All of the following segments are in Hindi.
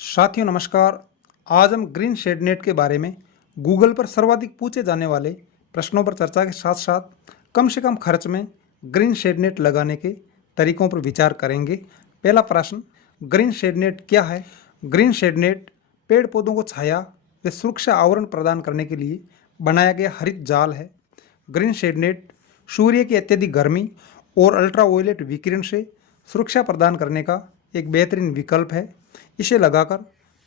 साथियों नमस्कार। आज हम ग्रीन शेड नेट के बारे में गूगल पर सर्वाधिक पूछे जाने वाले प्रश्नों पर चर्चा के साथ साथ कम से कम खर्च में ग्रीन शेड नेट लगाने के तरीकों पर विचार करेंगे। पहला प्रश्न, ग्रीन शेड नेट क्या है? ग्रीन शेड नेट पेड़ पौधों को छाया व सुरक्षा आवरण प्रदान करने के लिए बनाया गया हरित जाल है। ग्रीन शेड नेट सूर्य की अत्यधिक गर्मी और अल्ट्रावायलेट विकिरण से सुरक्षा प्रदान करने का एक बेहतरीन विकल्प है। इसे लगाकर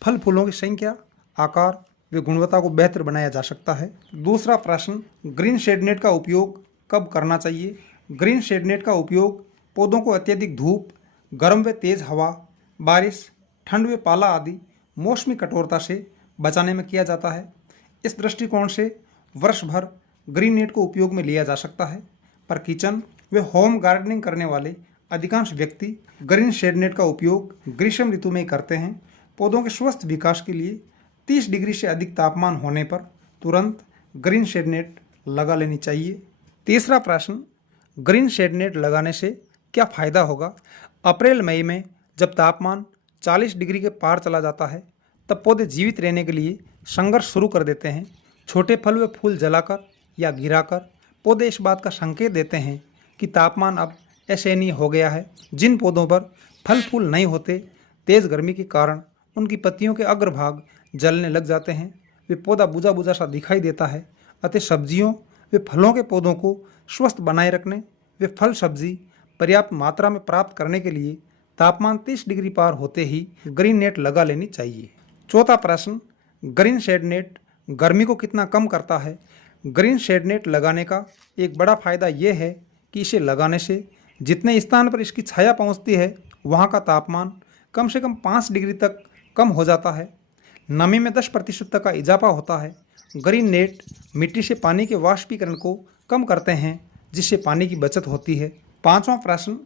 फल फूलों की संख्या, आकार व गुणवत्ता को बेहतर बनाया जा सकता है। दूसरा प्रश्न, ग्रीन शेड नेट का उपयोग कब करना चाहिए? ग्रीन शेड नेट का उपयोग पौधों को अत्यधिक धूप, गर्म व तेज हवा, बारिश, ठंड व पाला आदि मौसमी कठोरता से बचाने में किया जाता है। इस दृष्टिकोण से वर्ष भर ग्रीन नेट को उपयोग में लिया जा सकता है, पर किचन व होम गार्डनिंग करने वाले अधिकांश व्यक्ति ग्रीन शेड नेट का उपयोग ग्रीष्म ऋतु में ही करते हैं। पौधों के स्वस्थ विकास के लिए 30 डिग्री से अधिक तापमान होने पर तुरंत ग्रीन शेड नेट लगा लेनी चाहिए। तीसरा प्रश्न, ग्रीन शेड नेट लगाने से क्या फ़ायदा होगा? अप्रैल मई में जब तापमान 40 डिग्री के पार चला जाता है तब पौधे जीवित रहने के लिए संघर्ष शुरू कर देते हैं। छोटे फल व फूल जलाकर या गिराकर पौधे इस बात का संकेत देते हैं कि तापमान अब असहनीय हो गया है। जिन पौधों पर फल फूल नहीं होते, तेज़ गर्मी के कारण उनकी पत्तियों के अग्रभाग जलने लग जाते हैं। वे पौधा बुझा बुझा सा दिखाई देता है। अतः सब्जियों व फलों के पौधों को स्वस्थ बनाए रखने व फल सब्जी पर्याप्त मात्रा में प्राप्त करने के लिए तापमान 30 डिग्री पार होते ही ग्रीन नेट लगा लेनी चाहिए। चौथा प्रश्न, ग्रीन शेड नेट गर्मी को कितना कम करता है? ग्रीन शेड नेट लगाने का एक बड़ा फायदा यह है कि इसे लगाने से जितने स्थान पर इसकी छाया पहुंचती है वहां का तापमान कम से कम 5 डिग्री तक कम हो जाता है। नमी में 10% तक का इजाफा होता है। ग्रीन नेट मिट्टी से पानी के वाष्पीकरण को कम करते हैं, जिससे पानी की बचत होती है। पांचवा प्रश्न,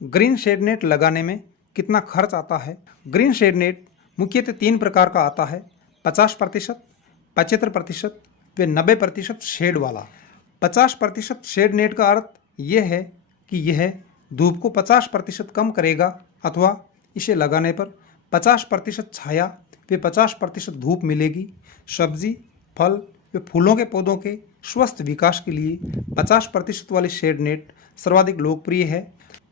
ग्रीन शेड नेट लगाने में कितना खर्च आता है? ग्रीन शेड नेट मुख्यतः 3 प्रकार का आता है: 50%, 75% व 90% शेड वाला। 50% शेड नेट का अर्थ यह है कि यह धूप को 50% कम करेगा अथवा इसे लगाने पर 50% छाया व 50% धूप मिलेगी। सब्जी, फल व फूलों के पौधों के स्वस्थ विकास के लिए 50% वाली शेड नेट सर्वाधिक लोकप्रिय है।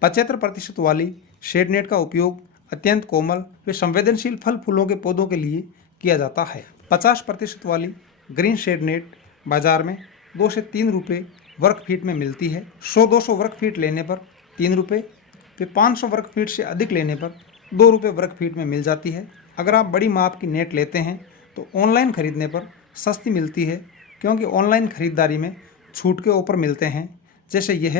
75% वाली शेड नेट का उपयोग अत्यंत कोमल व संवेदनशील फल फूलों के पौधों के लिए किया जाता है। 50% वाली ग्रीन शेड नेट बाजार में 2 से 3 रुपये वर्ग फीट में मिलती है। 100-200 वर्ग फीट लेने पर 3 रुपये व 500 वर्ग फीट से अधिक लेने पर 2 रुपये वर्ग फीट में मिल जाती है। अगर आप बड़ी माप की नेट लेते हैं तो ऑनलाइन खरीदने पर सस्ती मिलती है, क्योंकि ऑनलाइन खरीदारी में छूट के ऊपर मिलते हैं। जैसे यह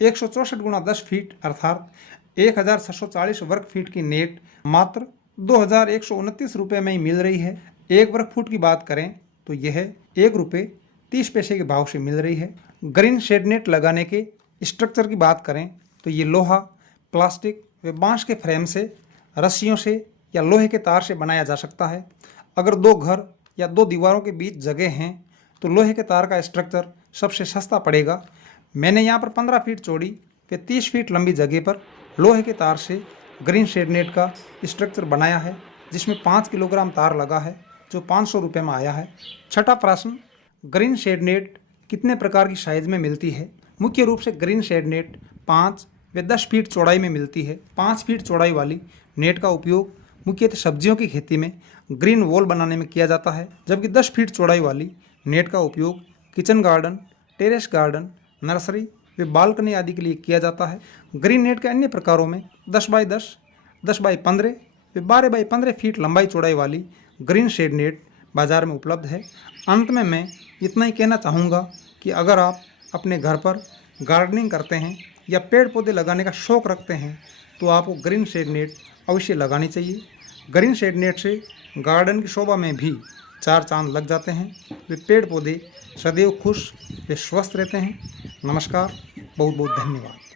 164 × 10 फीट अर्थात 1640 वर्ग फीट की नेट मात्र 2129 रुपये में ही मिल रही है। 1 वर्ग फुट की बात करें तो यह 1 रुपये 30 पैसे के भाव से मिल रही है। ग्रीन शेड नेट लगाने के स्ट्रक्चर की बात करें तो ये लोहा, प्लास्टिक व बांस के फ्रेम से, रस्सियों से या लोहे के तार से बनाया जा सकता है। अगर 2 घर या 2 दीवारों के बीच जगह हैं तो लोहे के तार का स्ट्रक्चर सबसे सस्ता पड़ेगा। मैंने यहाँ पर 15 फीट चौड़ी व 30 फीट लंबी जगह पर लोहे के तार से ग्रीन शेड नेट का स्ट्रक्चर बनाया है, जिसमें 5 किलोग्राम तार लगा है, जो 500 रुपये में आया है। छठा प्रश्न, ग्रीन शेड नेट कितने प्रकार की साइज में मिलती है? मुख्य रूप से ग्रीन शेड नेट 5 व 10 फीट चौड़ाई में मिलती है। 5 फीट चौड़ाई वाली नेट का उपयोग मुख्यतः सब्जियों की खेती में ग्रीन वॉल बनाने में किया जाता है, जबकि 10 फीट चौड़ाई वाली नेट का उपयोग kitchen garden, terrace garden, nursery व बालकनी आदि के लिए किया जाता है। ग्रीन नेट के अन्य प्रकारों में 10x10, 10x15 व 12x15 फीट लंबाई चौड़ाई वाली ग्रीन शेड नेट बाजार में उपलब्ध है। अंत में मैं इतना ही कहना चाहूँगा कि अगर आप अपने घर पर गार्डनिंग करते हैं या पेड़ पौधे लगाने का शौक़ रखते हैं तो आपको ग्रीन शेड नेट अवश्य लगानी चाहिए। ग्रीन शेड नेट से गार्डन की शोभा में भी 4 चांद लग जाते हैं। वे पेड़ पौधे सदैव खुश व स्वस्थ रहते हैं। नमस्कार, बहुत बहुत धन्यवाद।